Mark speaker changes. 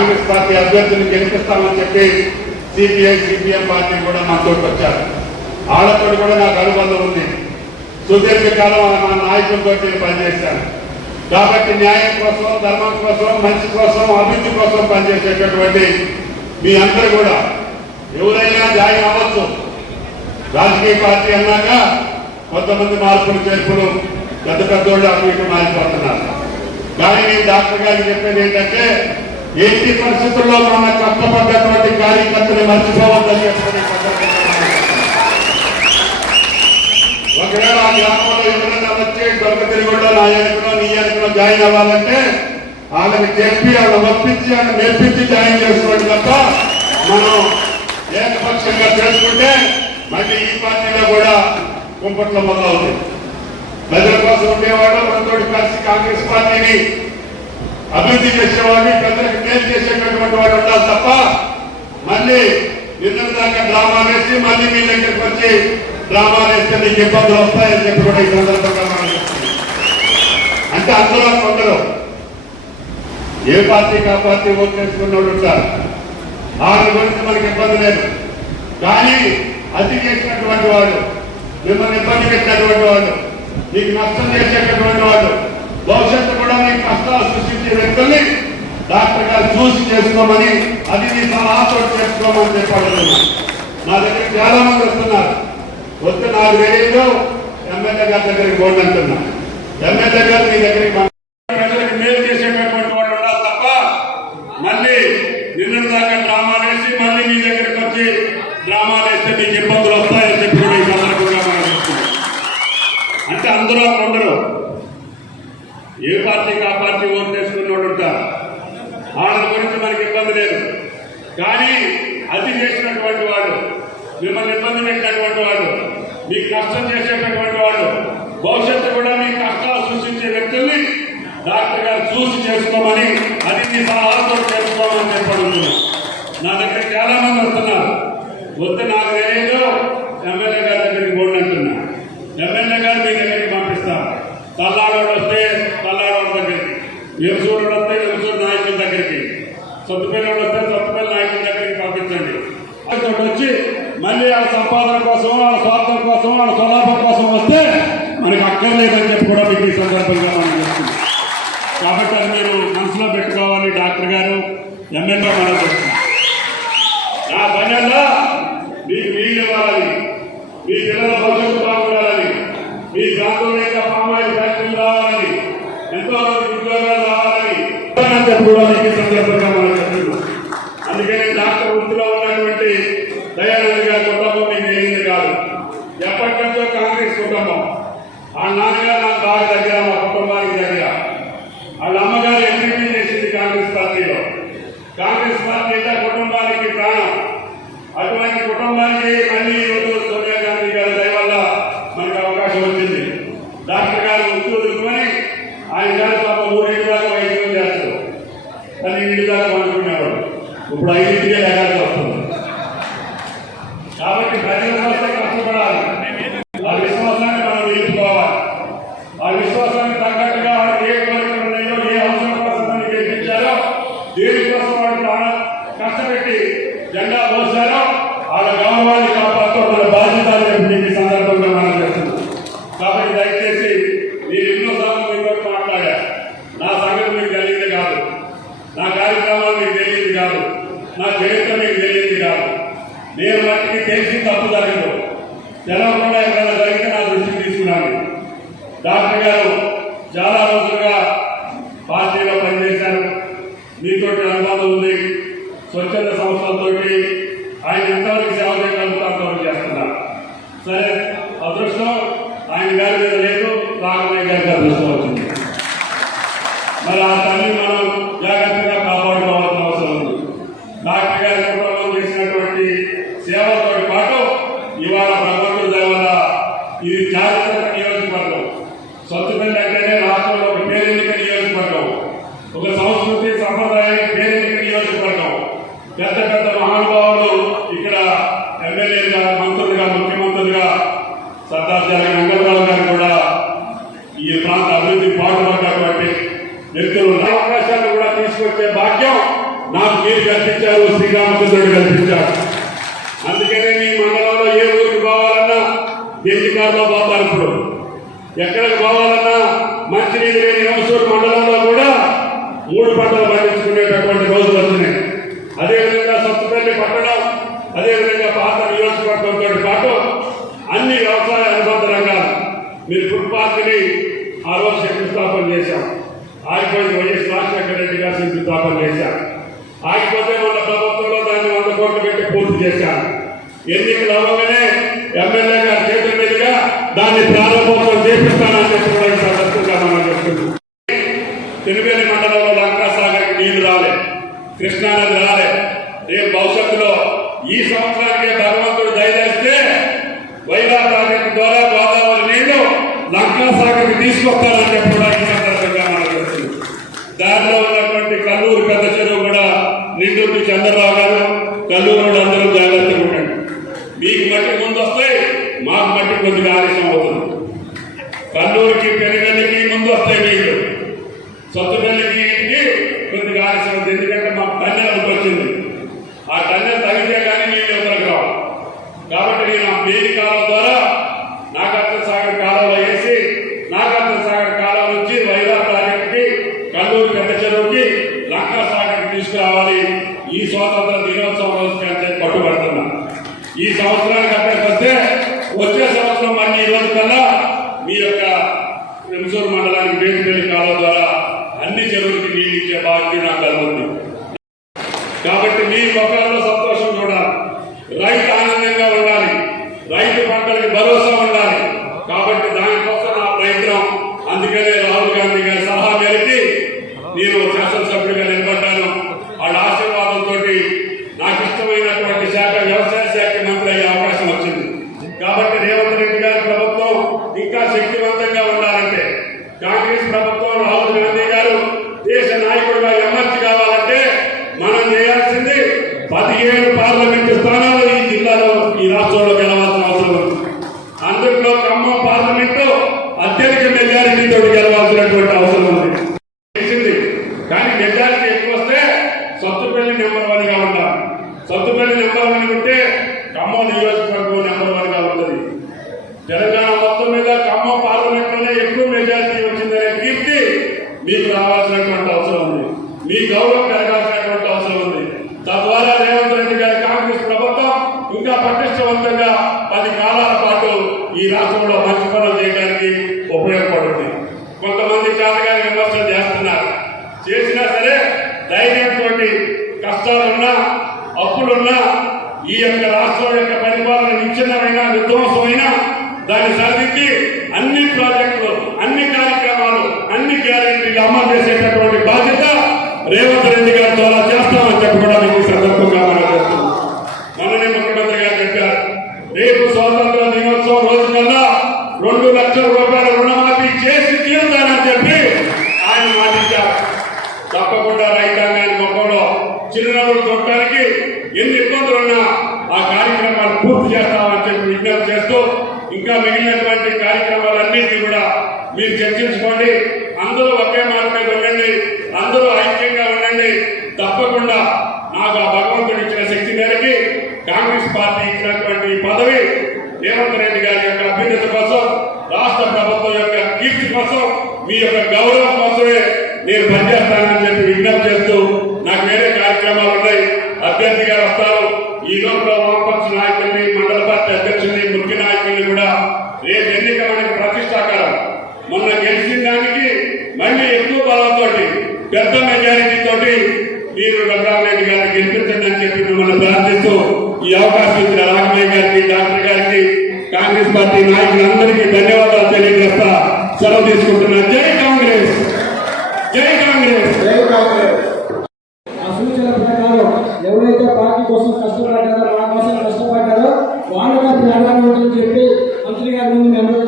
Speaker 1: Congress party అభ్యర్థిని గెలిపిస్తామని చెప్పి CPI CPM party కూడా మా మనతో వచ్చారు. వాళ్ళతో కూడా నాకు అనుబంధం ఉంది. సుదీర్ఘకాలం మా నాయకులతో నేను పనిచేశాను. కాబట్టి న్యాయం కోసం ధర్మం కోసం మంచి కోసం అభివృద్ధి కోసం పనిచేసేటటువంటి మీ అందరూ కూడా ఎవరైనా జాయిన్ అవ్వచ్చు. రాజకీయ పార్టీ అన్నాక కొంతమంది మార్పులు చేర్పులు పెద్ద పెద్దోళ్ళు అటు ఇటు మారిపోతున్నారు. కానీ నేను డాక్టర్ గారికి చెప్పేది ఏంటంటే ఎట్టి పరిస్థితుల్లో మన కష్టపడ్డటువంటి కార్యకర్తలు మర్చిపోవద్దని చెప్పని ఒకవేళ ఆ గ్రామంలో ఎవరైనా వచ్చి దొంగ తిరుగుళ్ళో నా ఎనుకలో నీ ఎనుకలో జాయిన్ అవ్వాలంటే వాళ్ళని చెప్పి వాళ్ళు ఒప్పించి వాళ్ళు నేర్పించి జాయిన్ చేసుకోండి తప్ప మనం ఏకపక్షంగా చేసుకుంటే మళ్ళీ ఈ పార్టీలో కూడా కుంపట్లో మొదలవుతుంది. ప్రజల కోసం ఉండేవాడు మనతోటి కలిసి కాంగ్రెస్ పార్టీని అభివృద్ధి చేసేవాడు ప్రజలకు మేలు చేసేటటువంటి వాడు ఉండాలి తప్ప మళ్ళీ నిన్న దాకా డ్రామా వేసి మళ్ళీ మీ దగ్గరికి వచ్చి డ్రామా వేస్తే నీకు ఇబ్బందులు వస్తాయని చెప్పి కూడా ఈ సందర్భంగా మనం అంటే అందులో కొందరు ఏ పార్టీకి ఆ పార్టీ ఓటు వేసుకున్నోడు ఉంటారు. వాళ్ళ గురించి మనకి ఇబ్బంది లేదు. కానీ అతి చేసినటువంటి వాడు మిమ్మల్ని ఇబ్బంది పెట్టినటువంటి వాడు మీకు నష్టం చేసేటటువంటి వాడు భవిష్యత్తు కూడా కష్టాలు సృష్టించే వ్యక్తుల్ని డాక్టర్ గారు చూసి చేసుకోమని అది మీ సలహాతో చేసుకోమని చెప్పాడు నా దగ్గర చాలా మంది వస్తున్నారు. వస్తే నాలుగు వేలు ఎమ్మెల్యే గారి దగ్గరికి పోండి అంటున్నారు ఎమ్మెల్యే గారు మీ దగ్గరికి పంప- ప్రజలకు మేలు చేసేటటువంటి వాడు ఉండాలి తప్ప మళ్ళీ నిన్న దాకా డ్రామా వేసి మళ్ళీ మీ దగ్గరికి వచ్చి డ్రామా వేస్తే మీకు ఇబ్బందులు వస్తాయని చెప్పి కూడా ఈ సందర్భంగా మనం చెప్తున్నాం అంటే అందరూ కొందరు ఏ పార్టీకి ఆ పార్టీ ఓటు వేసుకున్నోడు ఉంటారు వాళ్ళ గురించి మనకి ఇబ్బంది లేదు. కానీ అతి చేసినటువంటి వాడు మిమ్మల్ని ఇబ్బంది పెట్టినటువంటి వాడు మీకు కష్టం చేసేటటువంటి వాడు భవిష్యత్తు కూడా మీకు కష్టాలు సృష్టించే వ్యక్తుల్ని డాక్టర్ గారు చూసి చేసుకోమని అది మీ సలహాతో చేసుకోమని చెప్పడుతున్నాను నా దగ్గర చాలా మంది వస్తున్నారు. వద్దు నాకు తెలియదు ఎమ్మెల్యే గారి దగ్గరికి పోండి అంటున్నా. ఎమ్మెల్యే గారు మీ దగ్గరికి పంపిస్తాం. తల్లాడోడు వస్తే తల్లాడోడు దగ్గరికి. ఎంసూరుడు చూడడం సొత్తుపల్లి వస్తే సొత్తుపల్లి నాయకుల దగ్గరికి పంపించండి. అక్కడికి వచ్చి మళ్ళీ ఆ సంపాదన కోసం వాళ్ళ స్వార్థం కోసం వాళ్ళ స్వలాభం కోసం వస్తే మనకి అక్కర్లేదని చెప్పి కూడా మీకు ఈ సందర్భంగా మనం చెప్తున్నాం. కాబట్టి అది మీరు మనసులో పెట్టుకోవాలి డాక్టర్ గారు ఎమ్మెల్యే మనం చెప్తున్నాం. నా పనిలో మీకు నీళ్ళు ఇవ్వాలి మీ పిల్లల భవిష్యత్తు బాగుండాలని మీ ప్రాంతంలో ఇంకా పామాయిల్ ఫ్యాక్టరీలు రావాలని ఎంతో కూడా సందర్భంగా మనం అందుకని డాక్టర్ శ్రీరామచంద్రుడు అందుకనే మీ మండలంలో ఏ ఊరికి పోవాలన్నా ఎన్ని కారులో పోతారు ఇప్పుడు. ఎక్కడికి పోవాలన్నా మంచినీరు లేని హంసూరు మండలంలో కూడా మూడు పంటలు పండించుకునేటటువంటి రోజులు వచ్చినాయి అదేవిధంగా సత్తుపల్లి పట్టణం అదేవిధంగా పాత నియోజకవర్గంతో పాటు అన్ని వ్యవసాయ అనుబంధ రంగాలు. మీరు ఫుట్పాత్ని ఆ రోజు శంకుస్థాపన చేశాం. ఆగిపోయిన వైఎస్ రాజశేఖర రెడ్డి గారు శంకుస్థాపన చేశాం ఆగిపోతే మన ప్రభుత్వంలో దాన్ని వంద కోట్లు పెట్టి పూర్తి చేశాను ఎన్నికలు అవ్వగానే ఎమ్మెల్యే గారి చేతుల మీదుగా దాన్ని ప్రారంభోత్సవం చేపిస్తానని చెప్పి కూడా సందర్భంగా మనం చెప్తున్నాం. తిరువేలి మండలంలో లంకాసాగర్కి నీళ్ళు రాలే కృష్ణానది రాలే. రేపు భవిష్యత్తులో ఈ సంవత్సరానికి భగవంతుడు దయచేస్తే వైరా ప్రాజెక్టు ద్వారా గోదావరి నీళ్ళు లంకా సాగర్కి చెప్పడానికి చెప్పి కూడా ఈ సందర్భంగా మనం చెప్తున్నాం దారిలో ఉన్నటువంటి కల్లూరు పెద్ద చెరువు కూడా నిండుకి చంద్రరావు గారు కల్లూరు వాళ్ళు అందరూ జాగ్రత్తగా ఉండండి మీకు మట్టి ముందు వస్తాయి మాకు మట్టి కొద్దిగా ఆలస్యం అవుతుంది కల్లూరుకి పెరుగల్లికి ముందు వస్తాయి నీళ్ళు సొంతపల్లికి కొద్దిగా ఆలస్యం అవుతుంది ఎందుకంటే మాకు టన్నెల్ వచ్చింది ఆ టన్నెల్ తగితే కానీ నీళ్ళు ఇవతలకు రావు కాబట్టి నేను ఆ బేలి కాలం ద్వారా నాగార్జున సాగర్ కాలంలో వేసి నాగార్జున సాగర్ కాలం నుంచి వైరా ప్రాజెక్టుకి కల్లూరు పెద్ద చెరువుకి లంకా సాగర్కి తీసుకురావాలి ఈ స్వాతంత్ర దినోత్సవం రోజుకి అంటే పట్టుబడుతున్నా ఈ సంవత్సరానికి అక్కడికి వస్తే వచ్చే సంవత్సరం మళ్ళీ ఈ రోజు కల్లా మీ యొక్క వెంసూరు మండలానికి వేటుపల్లి కాలం ద్వారా అన్ని చెరువులకి నీళ్ళు ఇచ్చే బాధ్యత నాకు కలుగుతుంది. కాబట్టి మీ ముఖాల్లో సంతోషం చూడాలి. రైతు ఆనందంగా ఉండాలి. రైతు పంటలకి భరోసా ఉండాలి. కాబట్టి దానికోసం నా ప్రయత్నం. అందుకనే రాహుల్ గాంధీ గారి సలహా మేరకి నేను శాసనసభ్యుడిగా నిలబడ్డాను వాళ్ళ ఆశీర్వాదంతో నాకు ఇష్టమైనటువంటి శాఖ వ్యవసాయ శాఖ మంత్రి అయ్యే అవకాశం వచ్చింది కాబట్టి రేవంత్ రెడ్డి గారి ప్రభుత్వం ఇంకా శక్తివంతంగా ఉండాలంటే కాంగ్రెస్ ప్రభుత్వం రాహుల్ గాంధీ గారు దేశ నాయకుడిగా ఎమర్జీ కావాలంటే మనం చేయాల్సింది పదిహేడు పార్లమెంటు స్థానాలు ఈ జిల్లాలో ఈ రాష్ట్రంలో గెలవాల్సిన అవసరం ఉంది. అందులో ఖమ్మం పార్లమెంట్ అత్యధిక మెజారిటీతో గెలవాల్సినటువంటి అవసరం ఉంది తెలిసింది కానీ మెజారిటీ ఎక్కువ వస్తే సత్తుపల్లి నెంబర్ వన్గా ఉండాలి సత్తుపల్లి నెంబర్ వన్ ఉంటే ఖమ్మం నియోజకవర్గం నెంబర్ వన్గా ఉంటుంది తెలంగాణ మొత్తం మీద ఖమ్మం పార్లమెంట్లోనే ఎక్కువ మెజారిటీ వచ్చిందనే కీర్తి మీకు రావాల్సినటువంటి అవసరం ఉంది మీ గౌరవం పెరగాల్సినటువంటి అవసరం ఉంది తద్వారా రేవంత్ రెడ్డి గారి కాంగ్రెస్ ప్రభుత్వం ఇంకా పటిష్టవంతంగా పది కాలాల పాటు ఈ రాష్ట్రంలో మంచి పనులు చేయడానికి ఉపయోగపడుతుంది. కొంతమంది చేతగా విమర్శలు చేస్తున్నారు. చేసినా సరే ధైర్యంతో కష్టాలున్నా అప్పులున్నా ఈ యొక్క రాష్ట్రం యొక్క పరిపాలన నిశ్చిన్నమైన విధ్వంసమైన దాన్ని సరిదిద్ది అన్ని ప్రాజెక్టులు అన్ని కార్యక్రమాలు అన్ని గ్యారెంటీలు అమలు చేసే బాధ్యత రేవంత్ రెడ్డి గారి ద్వారా చేస్తామని చెప్పి కూడా మీకు ఈ సందర్భంగా మనం చేస్తున్నాం మననే ముఖ్యమంత్రి గారు చెప్పారు రేపు స్వాతంత్ర దినోత్సవం రోజు కల్లా రెండు లక్షల రూపాయల రుణమాఫీ చేసి తీరుతానని చెప్పి ఆయన మాటించారు తప్పకుండా రైతాంగాన్ని ముఖంలో చిరునవ్వులు చూడటానికి ఎన్ని ఇబ్బందులు ఉన్నా ఆ కార్యక్రమాలు పూర్తి చేస్తామని చెప్పి విజ్ఞప్తి చేస్తూ ఇంకా మిగిలినటువంటి కార్యక్రమాలన్నింటినీ కూడా మీరు చర్చించుకోండి. అందరూ ఒకే మార్గం మీద ఉండండి. అందరూ ఐక్యంగా ఉండండి. తప్పకుండా నాకు ఆ భగవంతుడు ఇచ్చిన శక్తి మేరకి కాంగ్రెస్ పార్టీ ఇచ్చినటువంటి పదవి రేవంత్ రెడ్డి గారి యొక్క అభ్యున్నతి కోసం రాష్ట్ర ప్రభుత్వం యొక్క కీర్తి కోసం మీ యొక్క గౌరవం కోసమే నేను పనిచేస్తానని చెప్పి విజ్ఞప్తి చేస్తూ నాకు వేరే కార్యక్రమాలు ఉన్నాయి. అభ్యర్థి గారు వస్తారు. ఈ లోపల వామపక్ష నాయకుల్ని మండల పార్టీ అధ్యక్షుల్ని ముఖ్య నాయకుల్ని కూడా రేపు ఎన్నిక మనకి ప్రతిష్టాకరం మొన్న గెలిచిన దానికి మళ్ళీ ఎక్కువ బలంతో పెద్ద మెజారిటీ తోటి మీరు రంగారెడ్డి గారిని గెలిపించండి అని చెప్పి మిమ్మల్ని ప్రార్థిస్తూ ఈ అవకాశం ఇచ్చిన రాఘమయ్య గారికి డాక్టర్ గారికి కాంగ్రెస్ పార్టీ నాయకులందరికీ ధన్యవాదాలు తెలియజేస్తా. సెలవు తీసుకుంటున్నాను జై కాంగ్రెస్! జై కాంగ్రెస్!
Speaker 2: జై కాంగ్రెస్. ఆ సూచన ప్రకారం ఎవరైతే పార్టీ కోసం కష్టపడ్డారో మా కోసం కష్టపడ్డారో వాళ్ళ చెప్పి మంత్రి గారి ముందు మేము